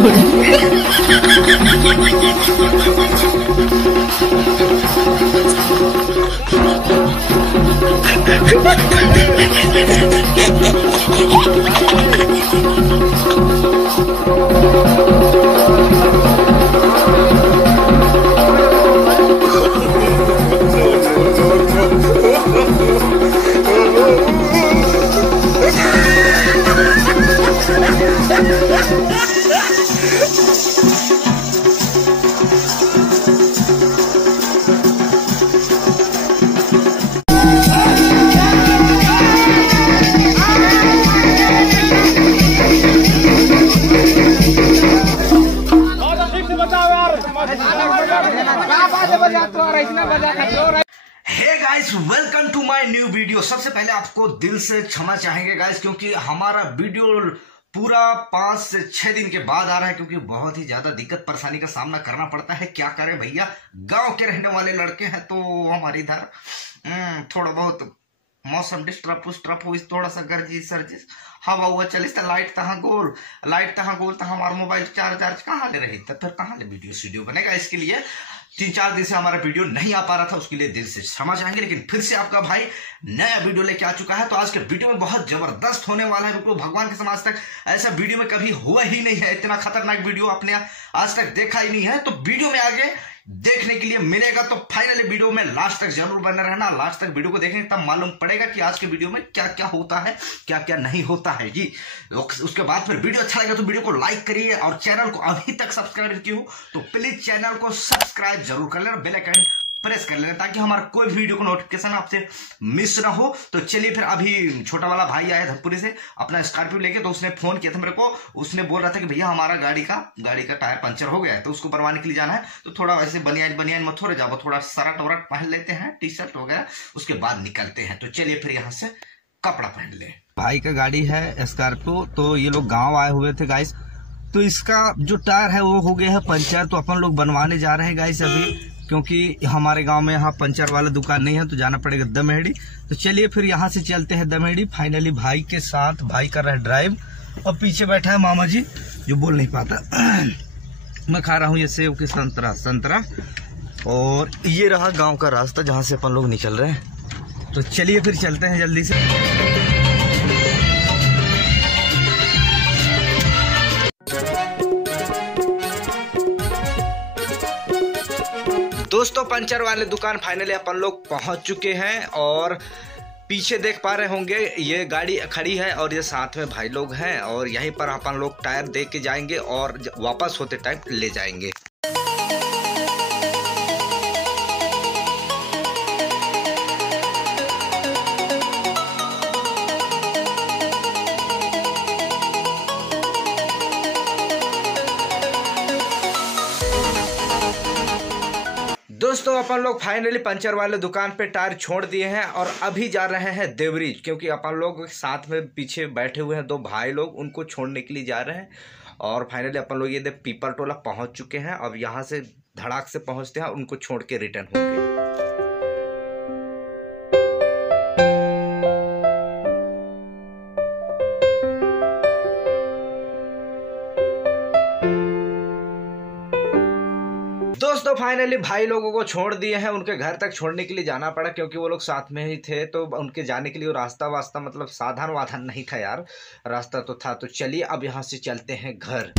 Hey guys, welcome to my new video. सबसे पहले आपको दिल से क्षमा चाहेंगे गाइस, क्योंकि हमारा वीडियो पूरा 5 से 6 दिन के बाद आ रहा है, क्योंकि बहुत ही ज्यादा दिक्कत परेशानी का सामना करना पड़ता है। क्या करें भैया, गांव के रहने वाले लड़के हैं तो हमारे इधर थोड़ा बहुत मौसम डिस्टर्ब हुई, थोड़ा सा गर्जी सर्जिश हवा हुआ चलिस, लाइट तहाँ गोल हमारा मोबाइल चार्ज कहाँ ले रही, तो फिर कहाँ ले वीडियो बनेगा। इसके लिए 3-4 दिन से हमारा वीडियो नहीं आ पा रहा था, उसके लिए दिल से क्षमा चाहेंगे। लेकिन फिर से आपका भाई नया वीडियो लेके आ चुका है। तो आज के वीडियो में बहुत जबरदस्त होने वाला है, बिल्कुल भगवान के समाज तक ऐसा वीडियो में कभी हुआ ही नहीं है। इतना खतरनाक वीडियो आपने आज तक देखा ही नहीं है। तो वीडियो में आगे देखने के लिए मिलेगा, तो फाइनली वीडियो में लास्ट तक जरूर बने रहना। लास्ट तक वीडियो को देखेंगे तब मालूम पड़ेगा कि आज के वीडियो में क्या क्या होता है, क्या क्या नहीं होता है जी। उसके बाद फिर वीडियो अच्छा लगा तो वीडियो को लाइक करिए, और चैनल को अभी तक सब्सक्राइब किए हो तो प्लीज चैनल को सब्सक्राइब जरूर कर लेना, बेल आइकन प्रेस कर लेना, ताकि हमारा कोई भी वीडियो को नोटिफिकेशन आपसे मिस ना हो। तो चलिए फिर, अभी छोटा वाला भाई आया धनपुरी से अपना स्कॉर्पियो लेके, तो उसने फोन किया था मेरे को। उसने बोल रहा था कि भैया हमारा गाड़ी का टायर पंचर हो गया है, तो उसको बनवाने के लिए जाना है। तो थोड़ा वैसे बनियान मत थोड़े जाओ, थोड़ा शर्ट वरट पहन लेते हैं, टी शर्ट वगैरह, उसके बाद निकलते हैं। तो चलिए फिर यहाँ से कपड़ा पहन ले। भाई का गाड़ी है स्कॉर्पियो, तो ये लोग गाँव आए हुए थे गाइस। तो इसका जो टायर है वो हो गया है पंचर, तो अपन लोग बनवाने जा रहे हैं गाइस अभी, क्योंकि हमारे गांव में यहाँ पंचर वाला दुकान नहीं है, तो जाना पड़ेगा दमेहड़ी। तो चलिए फिर यहाँ से चलते हैं दमेहड़ी। फाइनली भाई के साथ, भाई कर रहा है ड्राइव, और पीछे बैठा है मामा जी जो बोल नहीं पाता। मैं खा रहा हूँ ये सेव की संतरा, और ये रहा गांव का रास्ता जहाँ से अपन लोग निकल रहे हैं। तो चलिए फिर चलते हैं जल्दी से। दोस्तों, पंचर वाले दुकान फाइनली अपन लोग पहुंच चुके हैं, और पीछे देख पा रहे होंगे ये गाड़ी खड़ी है, और ये साथ में भाई लोग हैं, और यहीं पर अपन लोग टायर दे के जाएंगे और वापस होते टाइम ले जाएंगे। दोस्तों, अपन लोग फाइनली पंचर वाले दुकान पे टायर छोड़ दिए हैं, और अभी जा रहे हैं देवरिज, क्योंकि अपन लोग साथ में पीछे बैठे हुए हैं 2 भाई लोग, उनको छोड़ने के लिए जा रहे हैं। और फाइनली अपन लोग ये पीपल टोला पहुंच चुके हैं। अब यहाँ से धड़ाक से पहुंचते हैं, उनको छोड़ के रिटर्न होंगे। दोस्तों, फाइनली भाई लोगों को छोड़ दिए हैं, उनके घर तक छोड़ने के लिए जाना पड़ा, क्योंकि वो लोग साथ में ही थे। तो उनके जाने के लिए रास्ता वास्ता मतलब साधन वाधन नहीं था यार, रास्ता तो था। तो चलिए अब यहाँ से चलते हैं घर।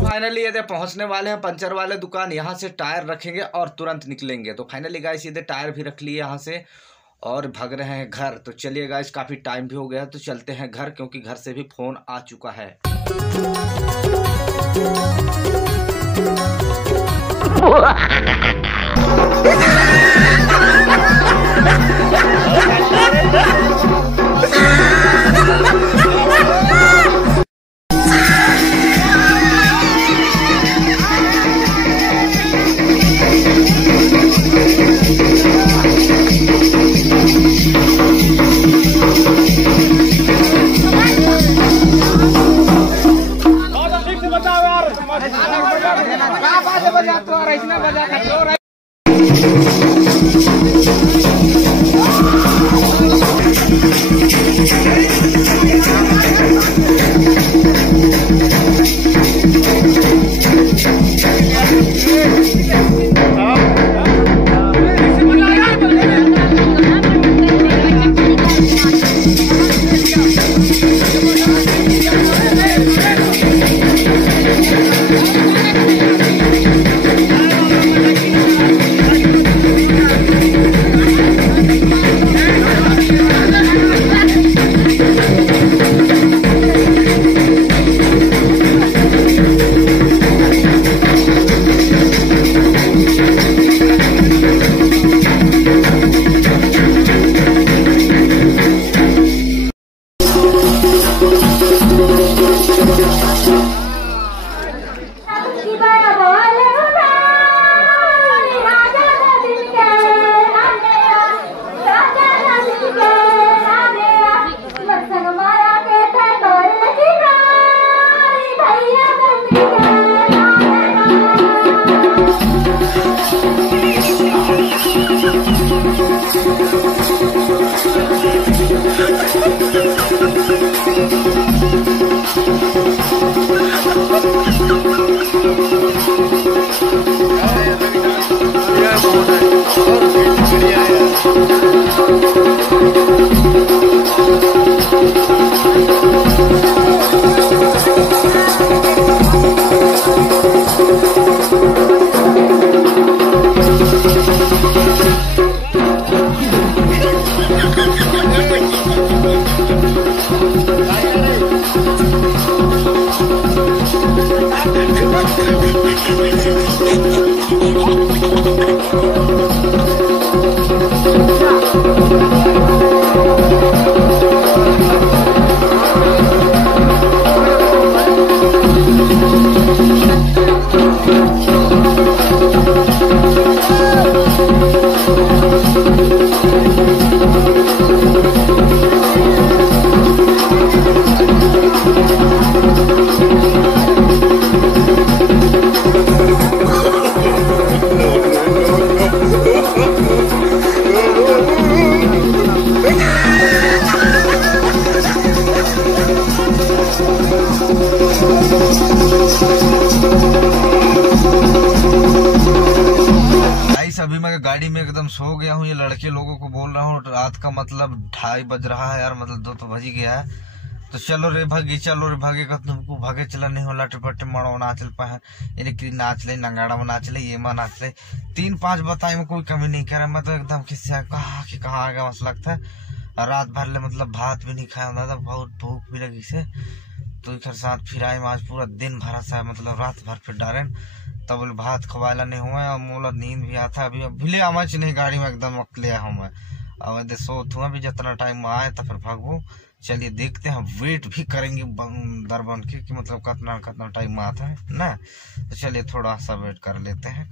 फाइनली ये पहुंचने वाले हैं पंचर वाले दुकान, यहाँ से टायर रखेंगे और तुरंत निकलेंगे। तो फाइनली गाइस ये टायर भी रख लिए यहाँ से, और भाग रहे हैं घर। तो चलिए गाइस, काफ़ी टाइम भी हो गया है, तो चलते हैं घर, क्योंकि घर से भी फोन आ चुका है। अभी मैं गाड़ी में एकदम सो गया हूँ। ये लड़के लोगों को बोल रहा हूँ रात का मतलब 2:30 बज रहा है यार, मतलब 2 तो बज ही गया है। तो चलो रे भागी, चलो रे भागे का तुमको भागे चला नहीं होला टिपटे मड़ो ना चल पाए, इन्हें नाच ले, नंगाड़ा में नाच ले, ये में नाच ले, 3-5 बताए में कोई कमी नहीं करे। मैं तो एकदम किससे कहाँ आ गया मसला लगता है। रात भर ले मतलब भात भी नहीं खाया दादा, बहुत भूख भी लगी से। तो एक साथ फिर आए आज पूरा दिन भरा सा मतलब रात भर फिर डारे तब भात खवाला नहीं हुआ और मोला नींद भी आता। अभी भिले आवाज नहीं गाड़ी में एकदम अकले हम अब सोत हुआ भी जितना टाइम आए तो फिर भागो। चलिए देखते हैं, वेट भी करेंगे दर बन के कि मतलब कितना टाइम आता है ना। तो चलिए थोड़ा सा वेट कर लेते हैं।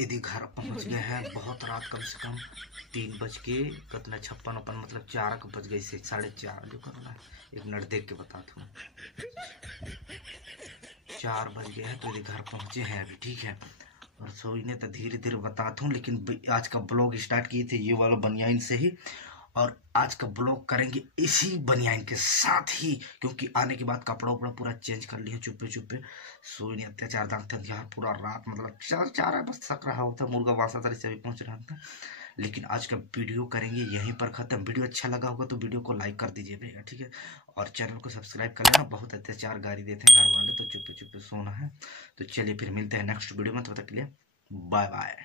यदि घर पहुंच गए हैं, बहुत रात, कम से कम 3 बज के कितना 56 मतलब 4 बज गए से 4:30 जो करना है, एक मिनट देख के बताता हूँ। 4 बज गए हैं तो यदि घर पहुंचे हैं अभी, ठीक है। और सोईने तो धीरे धीरे बताता हूँ, लेकिन आज का ब्लॉग स्टार्ट किए थे ये वाला बनियाइन से ही, और आज का ब्लॉग करेंगे इसी बनियाइन के साथ ही, क्योंकि आने के बाद कपड़ा उपड़ा पूरा चेंज कर लिया चुप्पे चुप्पे। सोई अत्याचार दांगते यार पूरा रात, मतलब 4 बस सक रहा होता, मुर्गा वासा तरह से अभी पहुंच रहा था। लेकिन आज का वीडियो करेंगे यहीं पर खत्म। वीडियो अच्छा लगा होगा तो वीडियो को लाइक कर दीजिए भैया, ठीक है। और चैनल को सब्सक्राइब कर लेना, बहुत अत्याचार गाड़ी देते हैं घर वाले, तो चुप्पे चुप्पे सोना है। तो चलिए फिर मिलते हैं नेक्स्ट वीडियो में, तब तक के लिए बाय बाय।